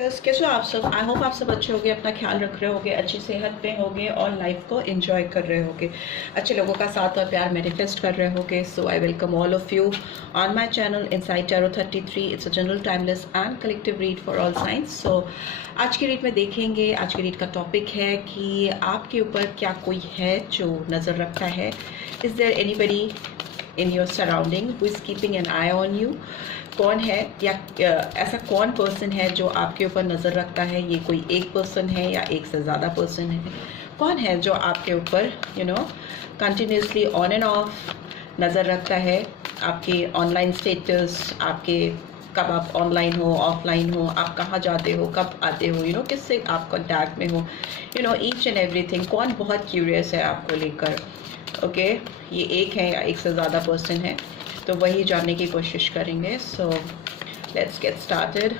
Viewers, कैसे हो आप सब? आई होप आप सब अच्छे होंगे, अपना ख्याल रख रहे होंगे, अच्छी सेहत में होंगे और लाइफ को एंजॉय कर रहे होंगे, अच्छे लोगों का साथ और प्यार मैनिफेस्ट कर रहे होंगे। So I welcome all of you on my channel inside tarot 33। It's a general timeless and collective read for all signs. So आज की रीड में देखेंगे, आज की रीड का टॉपिक है कि आपके ऊपर क्या कोई है जो नज़र रखता है। Is there anybody in your surrounding who is keeping an eye on you? कौन है या ऐसा कौन पर्सन है जो आपके ऊपर नज़र रखता है? ये कोई एक पर्सन है या एक से ज़्यादा पर्सन है? कौन है जो आपके ऊपर कंटिन्यूसली ऑन एंड ऑफ नज़र रखता है? आपके ऑनलाइन स्टेटस, आपके कब आप ऑनलाइन हो, ऑफलाइन हो, आप कहाँ जाते हो, कब आते हो, किससे आप कांटेक्ट में हो, ईच एंड एवरीथिंग। कौन बहुत क्यूरियस है आपको लेकर? ओके, ये एक है या एक से ज़्यादा पर्सन है, तो वही जानने की कोशिश करेंगे। So let's get started.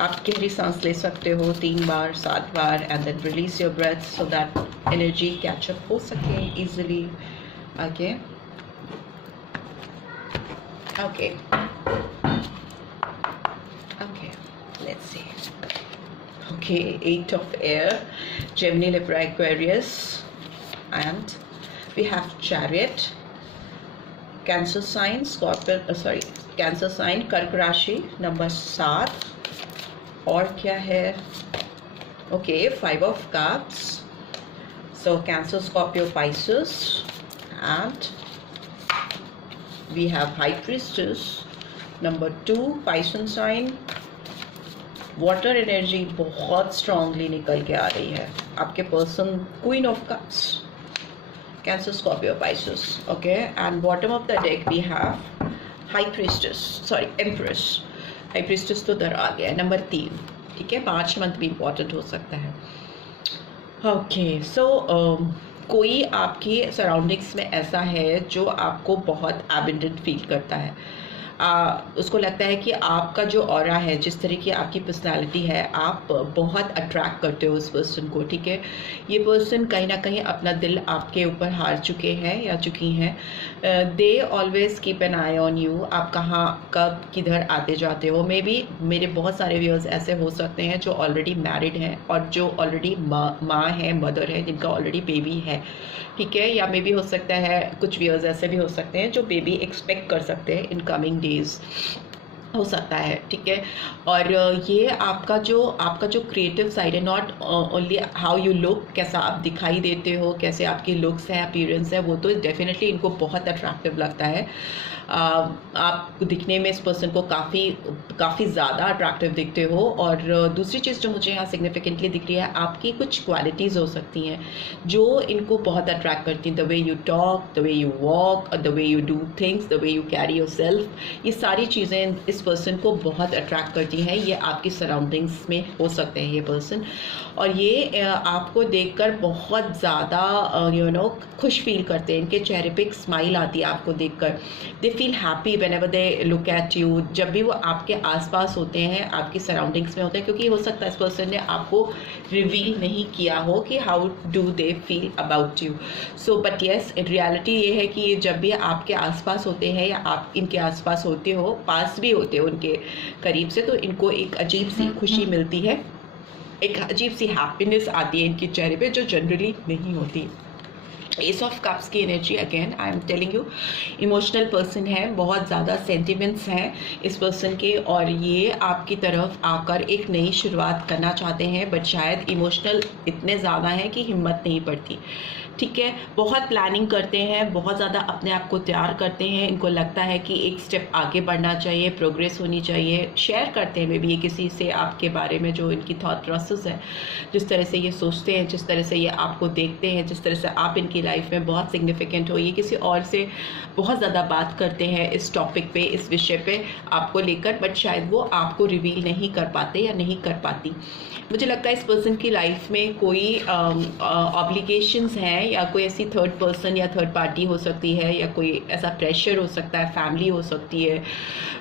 आप गहरी सांस ले सकते हो 3 बार 7 बार and then release your breath so that energy catch up हो सके easily. Okay okay okay, let's see. Okay, 8 of air, Gemini, Libra, Aquarius, and we have Chariot, cancer sign, cancer sign, कर्क राशि नंबर 7। और क्या है? Okay, 5 of cups, so Cancer, Scorpio, Pisces, and we have High Priestess number 2, Piscean sign. Water energy बहुत strongly निकल के आ रही है। आपके person queen of cups, Cancer, Scorpio, Pisces. Okay, and bottom of the deck we have High Priestess, Empress. High Priestess तो दर आ गया, number 3। ठीक है, 5 मंथ भी इम्पॉर्टेंट हो सकता है। ओके, सो कोई आपकी सराउंडिंग्स में ऐसा है जो आपको बहुत एबंडेंट फील करता है। उसको लगता है कि आपका जो ऑरा है, जिस तरह की आपकी पर्सनालिटी है, आप बहुत अट्रैक्ट करते हो उस पर्सन को। ठीक है, ये पर्सन कहीं ना कहीं अपना दिल आपके ऊपर हार चुके हैं या चुकी हैं। They always keep an eye on you. आप कहाँ कब किधर आते जाते हो। मे बी मेरे बहुत सारे व्यूअर्स ऐसे हो सकते हैं जो ऑलरेडी मैरिड हैं और जो ऑलरेडी माँ है, मदर है, जिनका ऑलरेडी बेबी है। ठीक है, या मे बी हो सकता है कुछ व्यूअर्स ऐसे भी हो सकते हैं जो बेबी एक्सपेक्ट कर सकते हैं इन कमिंग डेज, हो सकता है। ठीक है, और ये आपका जो क्रिएटिव साइड है, not only how you look, कैसा आप दिखाई देते हो, कैसे आपकी लुक्स है, अपीयरेंस है, वो तो डेफिनेटली इनको बहुत अट्रैक्टिव लगता है। आप दिखने में इस पर्सन को काफ़ी ज़्यादा अट्रैक्टिव दिखते हो। और दूसरी चीज़ जो मुझे यहाँ सिग्निफिकेंटली दिख रही है, आपकी कुछ क्वालिटीज़ हो सकती हैं जो इनको बहुत अट्रैक्ट करती हैं। The way you talk, the way you walk, the way you do things, the way you carry your self, ये सारी चीज़ें इस पर्सन को बहुत अट्रैक्ट करती हैं। ये आपकी सराउंडिंग्स में हो सकते हैं ये पर्सन, और ये आपको देखकर बहुत ज़्यादा खुश फील करते हैं। इनके चेहरे पे एक स्माइल आती है आपको देखकर। They feel happy when ever they look at you. जब भी वो आपके आसपास होते हैं, आपकी सराउंडिंग्स में होते हैं, क्योंकि हो सकता है इस पर्सन ने आपको रिवील नहीं किया हो कि how do they feel about you. So but yes, in reality ये है कि ये जब भी आपके आसपास होते हैं या आप इनके आसपास होते हो, पास भी होते हो उनके करीब से, तो इनको एक अजीब सी खुशी मिलती है, एक अजीब सी हैप्पीनेस आती है इनके चेहरे पे जो जनरली नहीं होती। एस ऑफ कप्स की energy, again I am telling you, emotional person है, बहुत ज़्यादा सेंटिमेंट्स हैं इस पर्सन के, और ये आपकी तरफ आकर एक नई शुरुआत करना चाहते हैं, बट शायद इमोशनल इतने ज़्यादा हैं कि हिम्मत नहीं पड़ती। ठीक है, बहुत प्लानिंग करते हैं, बहुत ज़्यादा अपने आप को तैयार करते हैं। इनको लगता है कि एक स्टेप आगे बढ़ना चाहिए, प्रोग्रेस होनी चाहिए। शेयर करते हैं मे बी ये किसी से आपके बारे में जो इनकी थॉट प्रोसेस है, जिस तरह से ये सोचते हैं, जिस तरह से ये आपको देखते हैं, जिस तरह से आप इनकी लाइफ में बहुत सिग्निफिकेंट हो। ये किसी और से बहुत ज़्यादा बात करते हैं इस टॉपिक पे, इस विषय पे आपको लेकर, बट शायद वो आपको रिवील नहीं कर पाते या नहीं कर पाती। मुझे लगता है इस पर्सन की लाइफ में कोई ऑब्लिगेशंस हैं या कोई ऐसी थर्ड पर्सन या थर्ड पार्टी हो सकती है, या कोई ऐसा प्रेशर हो सकता है, फैमिली हो सकती है,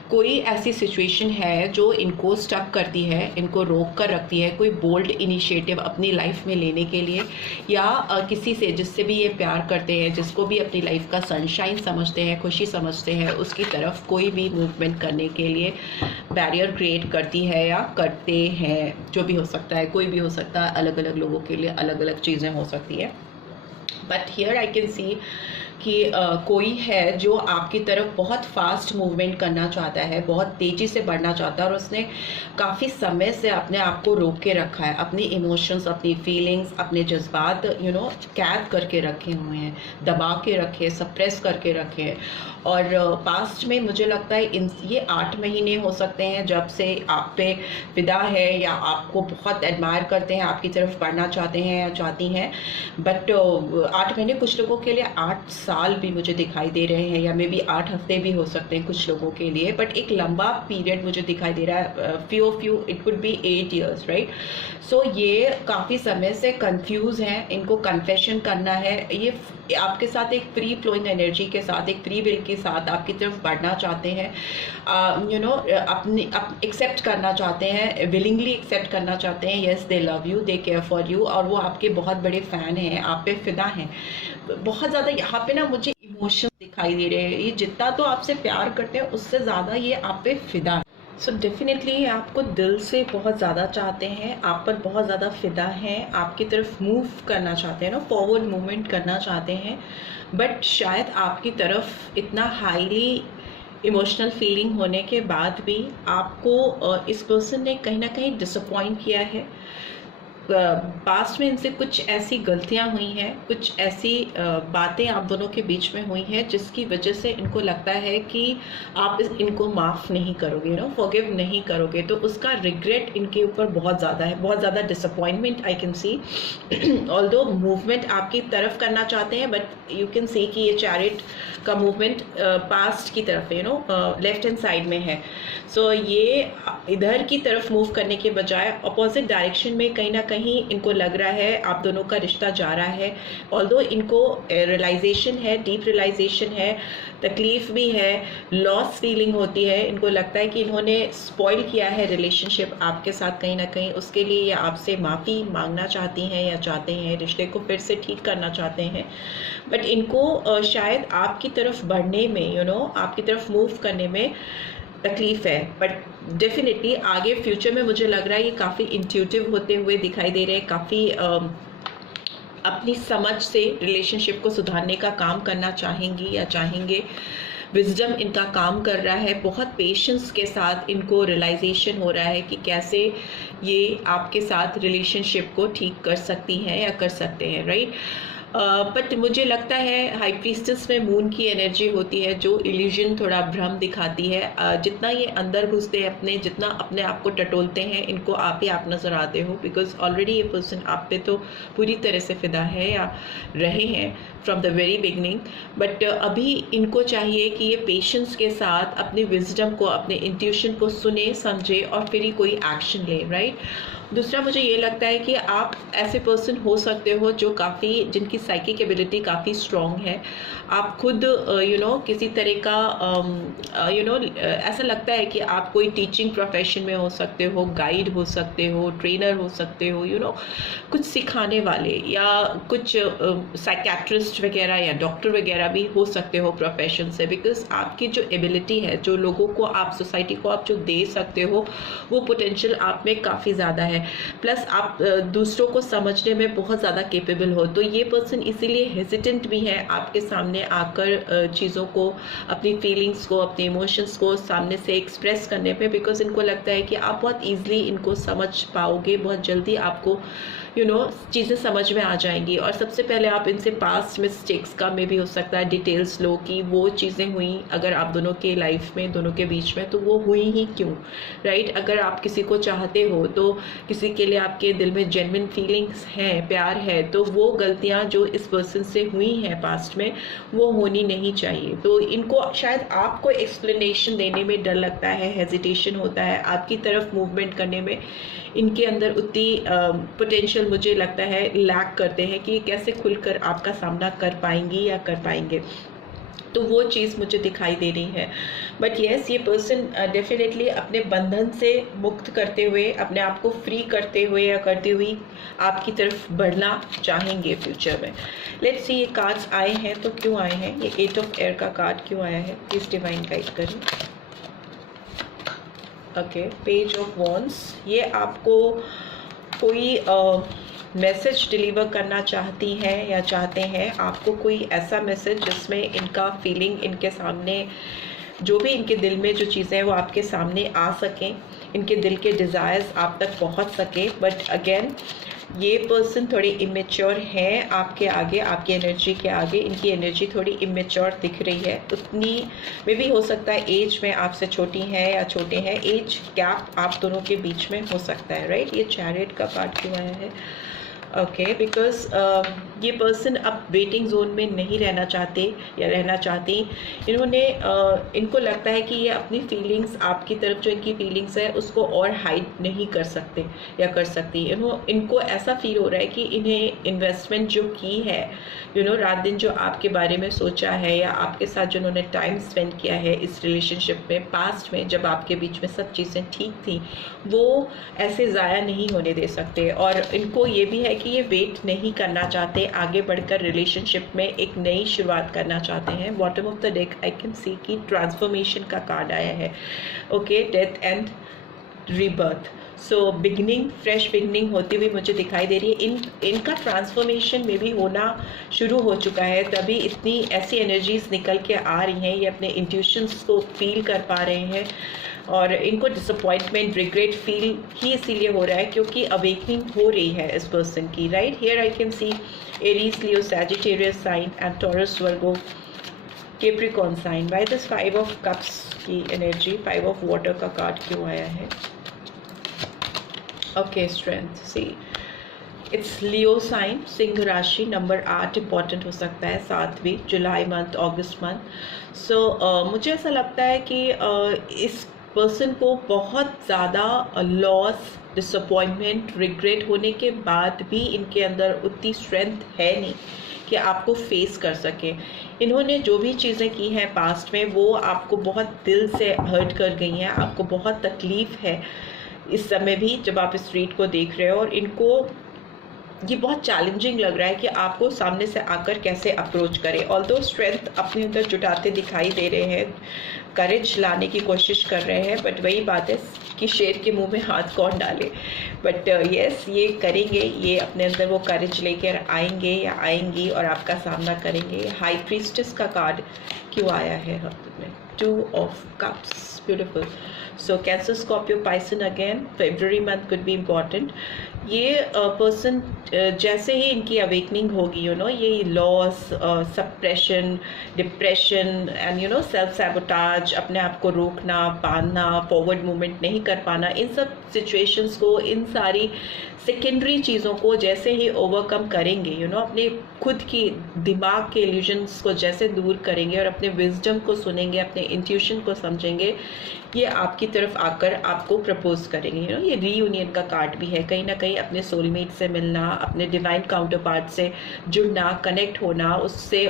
कोई ऐसी सिचुएशन है जो इनको स्टक करती है, इनको रोक कर रखती है कोई बोल्ड इनिशिएटिव अपनी लाइफ में लेने के लिए, या किसी से जिससे भी ये प्यार करते हैं, जिसको भी अपनी लाइफ का सनशाइन समझते हैं, खुशी समझते हैं, उसकी तरफ कोई भी मूवमेंट करने के लिए बैरियर क्रिएट करती है या करते हैं। जो भी हो सकता है, कोई भी हो सकता है, अलग अलग लोगों के लिए अलग अलग चीज़ें हो सकती है। बट हियर आई कैन सी कि कोई है जो आपकी तरफ बहुत फास्ट मूवमेंट करना चाहता है, बहुत तेज़ी से बढ़ना चाहता है, और उसने काफ़ी समय से अपने आप को रोक के रखा है, अपनी इमोशंस, अपनी फीलिंग्स, अपने जज्बात कैद करके रखे हुए हैं, दबा के रखे, सप्रेस करके रखे हैं। और पास्ट में मुझे लगता है ये 8 महीने हो सकते हैं जब से आप पे फिदा है, या आपको बहुत एडमायर करते हैं, आपकी तरफ बढ़ना चाहते हैं या चाहती हैं। बट 8 महीने कुछ लोगों के लिए 8 साल भी मुझे दिखाई दे रहे हैं, या मे बी 8 हफ्ते भी हो सकते हैं कुछ लोगों के लिए। बट एक लंबा पीरियड मुझे दिखाई दे रहा है, phew it could be 8 years, right. So ये काफ़ी समय से कंफ्यूज हैं, इनको कन्फेशन करना है, ये आपके साथ एक फ्री फ्लोइंग एनर्जी के साथ, एक फ्री विल के साथ आपकी तरफ बढ़ना चाहते हैं, अपनी एक्सेप्ट करना चाहते हैं, विलिंगली एक्सेप्ट करना चाहते हैं। Yes, they love you, they care for you, और वो आपके बहुत बड़े फ़ैन हैं, आप पे फिदा हैं बहुत ज़्यादा। यहाँ पे ना मुझे इमोशन दिखाई दे रहे हैं, ये जितना तो आपसे प्यार करते हैं उससे ज़्यादा ये आप पे फिदा है। सो डेफिनेटली आपको दिल से बहुत ज़्यादा चाहते हैं, आप पर बहुत ज़्यादा फिदा हैं, आपकी तरफ मूव करना चाहते हैं, फॉरवर्ड मूवमेंट करना चाहते हैं। बट शायद आपकी तरफ इतना हाईली इमोशनल फीलिंग होने के बाद भी आपको इस पर्सन ने कहीं ना कहीं डिसअपॉइंट किया है। पास्ट में इनसे कुछ ऐसी गलतियां हुई हैं, कुछ ऐसी बातें आप दोनों के बीच में हुई हैं जिसकी वजह से इनको लगता है कि आप इनको माफ़ नहीं करोगे, फॉरगिव नहीं करोगे। तो उसका रिग्रेट इनके ऊपर बहुत ज़्यादा है, बहुत ज़्यादा disappointment I can C. Although movement आपकी तरफ करना चाहते हैं, बट यू कैन सी कि ये चैरिट का मूवमेंट पास्ट की तरफ है, लेफ्ट हैंड साइड में है। सो ये इधर की तरफ मूव करने के बजाय अपोजिट डायरेक्शन में कहीं ना कहीं इनको लग रहा है आप दोनों का रिश्ता जा रहा है। ऑल्दो इनको रियलाइजेशन है, डीप रियलाइजेशन है, तकलीफ भी है, लॉस फीलिंग होती है, इनको लगता है कि इन्होंने स्पॉइल किया है रिलेशनशिप आपके साथ कहीं ना कहीं। उसके लिए ये आपसे माफ़ी मांगना चाहती हैं या चाहते हैं, रिश्ते को फिर से ठीक करना चाहते हैं। बट इनको शायद आपकी तरफ बढ़ने में, आपकी तरफ मूव करने में तकलीफ है। बट डेफिनेटली आगे फ्यूचर में मुझे लग रहा है ये काफ़ी इंट्यूटिव होते हुए दिखाई दे रहे हैं, काफ़ी अपनी समझ से रिलेशनशिप को सुधारने का काम करना चाहेंगी या चाहेंगे। विजडम इनका काम कर रहा है, बहुत पेशेंस के साथ इनको रियलाइजेशन हो रहा है कि कैसे ये आपके साथ रिलेशनशिप को ठीक कर सकती हैं या कर सकते हैं, राइट। बट मुझे लगता है हाई प्रीस्टेस में मून की एनर्जी होती है जो इल्यूजन, थोड़ा भ्रम दिखाती है। जितना ये अंदर घुसते हैं अपने, जितना अपने आप को टटोलते हैं, इनको आप ही आप नज़र आते हो, बिकॉज ऑलरेडी ये पर्सन आप पे तो पूरी तरह से फिदा है या रहे हैं from the very beginning. But अभी इनको चाहिए कि ये पेशेंस के साथ अपनी विजडम को, अपने इंट्यूशन को सुने, समझे और फिर ही कोई एक्शन ले, राइट। दूसरा मुझे ये लगता है कि आप ऐसे पर्सन हो सकते हो जो जिनकी साइकिक एबिलिटी काफ़ी स्ट्रॉन्ग है। आप खुद किसी तरह का ऐसा लगता है कि आप कोई टीचिंग प्रोफेशन में हो सकते हो, गाइड हो सकते हो, ट्रेनर हो सकते हो, कुछ सिखाने वाले, या कुछ साइकेट्रिस्ट वगैरह या डॉक्टर वगैरह भी हो सकते हो प्रोफेशन से। बिकॉज आपकी जो एबिलिटी है, जो लोगों को आप, सोसाइटी को आप जो दे सकते हो, वो पोटेंशियल आप में काफ़ी ज़्यादा है। प्लस आप दूसरों को समझने में बहुत ज़्यादा केपेबल हो। तो ये पर्सन इसीलिए हेजिटेंट भी है आपके सामने आकर चीज़ों को, अपनी फीलिंग्स को, अपने इमोशंस को सामने से एक्सप्रेस करने पे, बिकॉज इनको लगता है कि आप बहुत ईजिली इनको समझ पाओगे, बहुत जल्दी आपको चीज़ें समझ में आ जाएंगी। और सबसे पहले आप इनसे पास्ट मिस्टेक्स का में भी हो सकता है डिटेल्स लो कि वो चीज़ें हुई अगर आप दोनों के लाइफ में, दोनों के बीच में, तो वो हुई ही क्यों, राइट। अगर आप किसी को चाहते हो, तो किसी के लिए आपके दिल में जेन्युइन फीलिंग्स हैं, प्यार है, तो वो गलतियाँ जो इस पर्सन से हुई हैं पास्ट में वो होनी नहीं चाहिए। तो इनको शायद आपको एक्सप्लेनेशन देने में डर लगता है, हेजिटेशन होता है, आपकी तरफ मूवमेंट करने में इनके अंदर उतनी पोटेंशियल मुझे लगता है लैक करते हैं कि कैसे खुलकर आपका सामना कर पाएंगी या कर पाएंगे। तो वो चीज़ मुझे दिखाई दे रही है। बट येस, ये पर्सन डेफिनेटली अपने बंधन से मुक्त करते हुए, अपने आप को फ्री करते हुए या करती हुई आपकी तरफ बढ़ना चाहेंगे फ्यूचर में। लेट्स सी, ये कार्ड्स आए हैं तो क्यों आए हैं, ये 8 ऑफ एयर का कार्ड क्यों आया है, प्लीज डिवाइन गाइड करें। ओके, पेज ऑफ वॉन्ड्स, ये आपको कोई मैसेज डिलीवर करना चाहती हैं या चाहते हैं, आपको कोई ऐसा मैसेज जिसमें इनका फीलिंग, इनके सामने जो भी इनके दिल में जो चीज़ें हैं वो आपके सामने आ सकें, इनके दिल के डिज़ायर्स आप तक पहुंच सके। बट अगेन ये पर्सन थोड़े इमेच्योर हैं आपके आगे, आपकी एनर्जी के आगे इनकी एनर्जी थोड़ी इमेच्योर दिख रही है। उतनी में भी हो सकता है एज में आपसे छोटी हैं या छोटे हैं, एज गैप आप दोनों के बीच में हो सकता है, राइट। ये चैरियट का कार्ड क्यों आया है, ओके, बिकॉज ये पर्सन अब वेटिंग जोन में नहीं रहना चाहते या रहना चाहती। इन्होंने इनको लगता है कि ये अपनी फीलिंग्स, आपकी तरफ जो इनकी फीलिंग्स है उसको और हाइड नहीं कर सकते या कर सकती। इनको ऐसा फील हो रहा है कि इन्हें इन्वेस्टमेंट जो की है, रात दिन जो आपके बारे में सोचा है या आपके साथ जो उन्होंने टाइम स्पेंड किया है इस रिलेशनशिप में पास्ट में, जब आपके बीच में सब चीज़ें ठीक थी, वो ऐसे ज़ाया नहीं होने दे सकते। और इनको ये भी है कि ये वेट नहीं करना चाहते, आगे बढ़कर रिलेशनशिप में एक नई शुरुआत करना चाहते हैं। Bottom of the deck I can सी कि ट्रांसफॉर्मेशन का कार्ड आया है, okay, death and rebirth. So beginning, fresh beginning होती हुई मुझे दिखाई दे रही है। इनका ट्रांसफॉर्मेशन में भी होना शुरू हो चुका है, तभी इतनी ऐसी एनर्जीज निकल के आ रही हैं, ये अपने इंट्यूशंस को फील कर पा रहे हैं। और इनको डिसअपॉइंटमेंट, रिग्रेट फील ही इसीलिए हो रहा है क्योंकि अवेकनिंग हो रही है इस पर्सन की, right. Here I can see Aries, Leo, Sagittarius sign and Taurus, Virgo, Capricorn sign. By this 5 of cups की एनर्जी, 5 ऑफ वाटर का कार्ड क्यों आया है, okay, strength. See, it's Leo sign, सिंह राशि, नंबर 8 इंपॉर्टेंट हो सकता है, 7वीं, जुलाई मंथ, अगस्त मंथ। सो मुझे ऐसा लगता है कि इस पर्सन को बहुत ज़्यादा लॉस, डिसअपॉइंटमेंट, रिग्रेट होने के बाद भी इनके अंदर उतनी स्ट्रेंथ है नहीं कि आपको फेस कर सके। इन्होंने जो भी चीज़ें की हैं पास्ट में वो आपको बहुत दिल से हर्ट कर गई हैं, आपको बहुत तकलीफ़ है इस समय भी जब आप इस रीड को देख रहे हो। और इनको ये बहुत चैलेंजिंग लग रहा है कि आपको सामने से आकर कैसे अप्रोच करें। ऑल्दो स्ट्रेंथ अपने अंदर जुटाते दिखाई दे रहे हैं, करेज लाने की कोशिश कर रहे हैं, बट वही बात है कि शेर के मुंह में हाथ कौन डाले। बट यस, ये करेंगे, ये अपने अंदर वो करेज लेकर आएंगे या आएंगी और आपका सामना करेंगे। हाई प्रीस्टेस का कार्ड क्यों आया है हफ्ते में, 2 of cups, beautiful. So Cancer, Scorpio, Pisces again, February month could be important. ये पर्सन जैसे ही इनकी अवेकनिंग होगी, ये loss, suppression, depression and self sabotage, अपने आप को रोकना, बांधना, फॉरवर्ड मूवमेंट नहीं कर पाना, इन सब सिचुएशंस को, इन सारी सेकेंडरी चीज़ों को जैसे ही ओवरकम करेंगे, अपने खुद की दिमाग के इल्यूजन्स को जैसे दूर करेंगे और अपने विजडम को सुनेंगे, अपने इंट्यूशन को समझेंगे, ये आपकी तरफ आकर आपको प्रपोज करेंगे। ये रीयूनियन का कार्ड भी है, कहीं ना कहीं अपने सोलमेट से मिलना, अपने डिवाइन काउंटर पार्ट से जुड़ना, कनेक्ट होना, उससे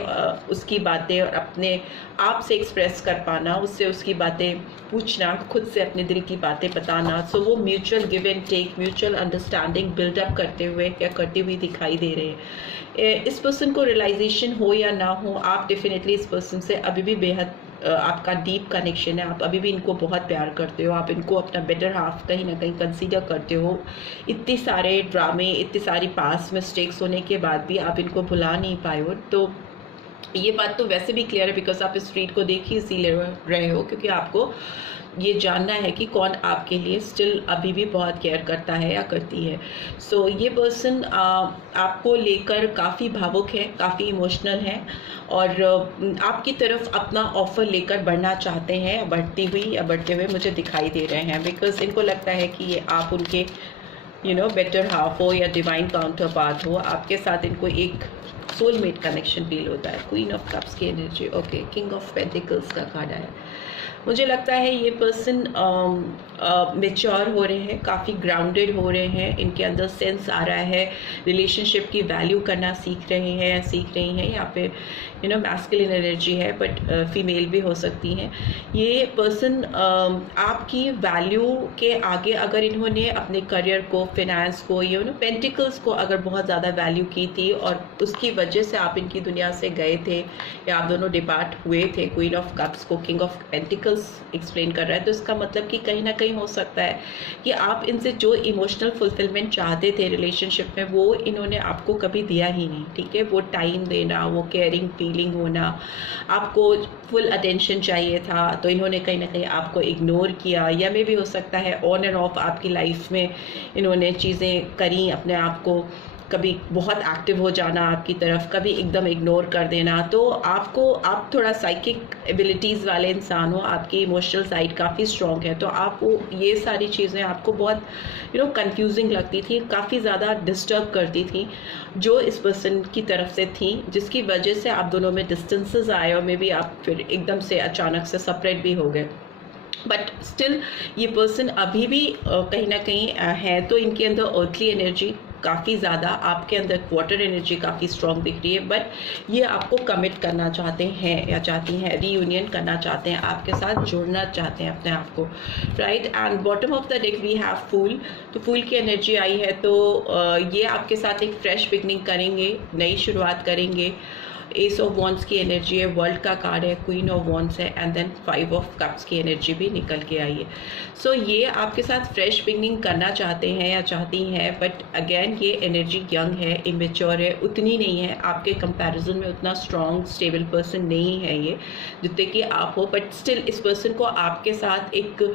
उसकी बातें और अपने आप से एक्सप्रेस कर पाना, उससे उसकी बातें पूछना, खुद से अपने दिल की बातें बताना। सो वो mutual give and take, mutual understanding build up करते हुए या करती हुई दिखाई दे रहे हैं। इस पर्सन को रियलाइजेशन हो या ना हो, आप डेफिनेटली इस पर्सन से अभी भी बेहद आपका डीप कनेक्शन है, आप अभी भी इनको बहुत प्यार करते हो, आप इनको अपना बेटर हाफ कहीं ना कहीं कंसीडर करते हो। इतने सारे ड्रामे, इतनी सारी पास्ट मिस्टेक्स होने के बाद भी आप इनको भुला नहीं पाए हो। तो ये बात तो वैसे भी क्लियर है बिकॉज आप इस रीड को देख ही इसीलिए रहे हो क्योंकि आपको ये जानना है कि कौन आपके लिए स्टिल अभी भी बहुत केयर करता है या करती है। सो ये पर्सन आपको लेकर काफ़ी भावुक है, काफ़ी इमोशनल है और आपकी तरफ अपना ऑफर लेकर बढ़ना चाहते हैं, बढ़ती हुई या बढ़ते हुए मुझे दिखाई दे रहे हैं बिकॉज इनको लगता है कि ये आप उनके बेटर हाफ हो या डिवाइन काउंटर पार्ट हो। आपके साथ इनको एक सोलमेट कनेक्शन फील होता है। क्वीन ऑफ कप्स की energy, okay, king of pentacles का कार्ड है। मुझे लगता है ये पर्सन मेच्योर हो रहे हैं, काफ़ी ग्राउंडेड हो रहे हैं, इनके अंदर सेंस आ रहा है, रिलेशनशिप की वैल्यू करना सीख रहे हैं, सीख रही हैं। यहाँ पे मैस्कुलिन एनर्जी है, बट फीमेल भी हो सकती हैं। ये पर्सन आपकी वैल्यू के आगे अगर इन्होंने अपने करियर को, फिनेंस को, पेंटिकल्स को अगर बहुत ज़्यादा वैल्यू की थी और उसकी वजह से आप इनकी दुनिया से गए थे या आप दोनों डिपार्ट हुए थे, क्वीन ऑफ कप्स को किंग ऑफ पेंटिकल्स एक्सप्लेन कर रहा है, तो इसका मतलब कि कहीं ना कहीं हो सकता है कि आप इनसे जो इमोशनल फुलफिलमेंट चाहते थे रिलेशनशिप में, वो इन्होंने आपको कभी दिया ही नहीं। ठीक है, वो टाइम देना, वो केयरिंग फीलिंग होना, आपको फुल अटेंशन चाहिए था, तो इन्होंने कहीं ना कहीं आपको इग्नोर किया, या मे भी हो सकता है ऑन एंड ऑफ आपकी लाइफ में इन्होंने चीज़ें करी अपने आप को, कभी बहुत एक्टिव हो जाना आपकी तरफ, कभी एकदम इग्नोर कर देना। तो आप थोड़ा साइकिक एबिलिटीज़ वाले इंसान हो, आपकी इमोशनल साइड काफ़ी स्ट्रॉन्ग है, तो आप ये सारी चीज़ें आपको बहुत कंफ्यूजिंग लगती थी, काफ़ी ज़्यादा डिस्टर्ब करती थी जो इस पर्सन की तरफ से थी, जिसकी वजह से आप दोनों में डिस्टेंसेस आए और मे बी आप फिर एकदम से अचानक से सेपरेट भी हो गए। बट स्टिल ये पर्सन अभी भी कहीं ना कहीं है, तो इनके अंदर अर्थली एनर्जी काफ़ी ज़्यादा, आपके अंदर वाटर एनर्जी काफ़ी स्ट्रॉन्ग दिख रही है, बट ये आपको कमिट करना चाहते हैं या चाहती हैं, रीयूनियन करना चाहते हैं, आपके साथ जुड़ना चाहते हैं अपने आप को, right. And bottom of the deck we have fool, तो फूल की एनर्जी आई है, तो ये आपके साथ एक फ्रेश बिगनिंग करेंगे, नई शुरुआत करेंगे। एस ऑफ वॉन्ड्स की एनर्जी है, वर्ल्ड का कार्ड है, क्वीन ऑफ वॉन्ड्स है, एंड देन 5 ऑफ कप्स की एनर्जी भी निकल के आई है। सो ये आपके साथ फ्रेश बिगनिंग करना चाहते हैं या चाहती हैं, बट अगेन ये एनर्जी यंग है, इमेच्योर है, उतनी नहीं है आपके कंपैरिजन में, उतना स्ट्रॉन्ग स्टेबल पर्सन नहीं है ये जितने कि आप हो, बट स्टिल इस पर्सन को आपके साथ एक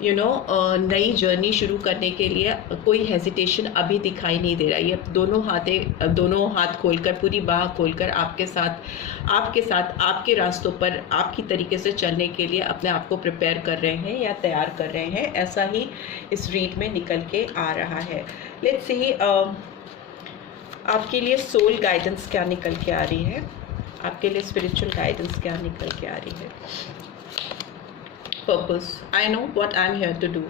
नई जर्नी शुरू करने के लिए कोई हेजिटेशन अभी दिखाई नहीं दे रहा है। ये दोनों हाथ खोलकर, पूरी बाह खोलकर आपके साथ आपके रास्तों पर आपकी तरीके से चलने के लिए अपने आप को प्रिपेयर कर रहे हैं या तैयार कर रहे हैं, ऐसा ही इस रीड में निकल के आ रहा है। लेट्स सी आपके लिए सोल गाइडेंस क्या निकल के आ रही है, आपके लिए स्पिरिचुअल गाइडेंस क्या निकल के आ रही है। Purpose, I know what I am here to do.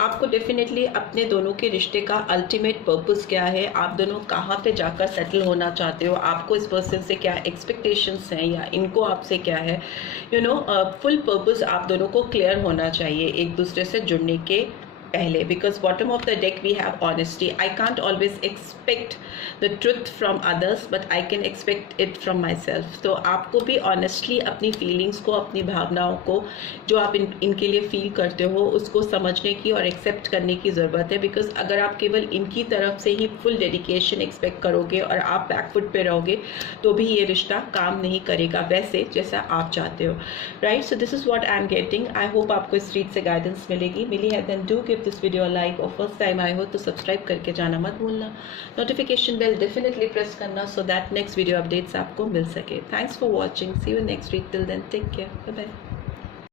आपको डेफिनेटली अपने दोनों के रिश्ते का अल्टीमेट पर्पस क्या है, आप दोनों कहाँ पे जाकर सेटल होना चाहते हो, आपको इस पर्सन से क्या एक्सपेक्टेशंस हैं या इनको आपसे क्या है, फुल पर्पस आप दोनों को क्लियर होना चाहिए एक दूसरे से जुड़ने के पहले। Because bottom of the deck we have honesty, I can't always expect the truth from others but I can expect it from myself. तो आपको भी ऑनेस्टली अपनी फीलिंग्स को, अपनी भावनाओं को, जो आप इनके लिए फील करते हो, उसको समझने की और एक्सेप्ट करने की ज़रूरत है। बिकॉज अगर आप केवल इनकी तरफ से ही फुल डेडिकेशन एक्सपेक्ट करोगे और आप बैकफुट पे रहोगे, तो भी ये रिश्ता काम नहीं करेगा वैसे जैसा आप चाहते हो, right. So this is what I am getting. I hope आपको इस रीड से गाइडेंस मिली है। Then do give this video like, और फर्स्ट टाइम आए हो तो सब्सक्राइब करके जाना मत भूलना, नोटिफिकेशन बेल डेफिनेटली प्रेस करना so that next video updates आपको मिल सके। Thanks for watching, see you next week, till then take care, bye bye.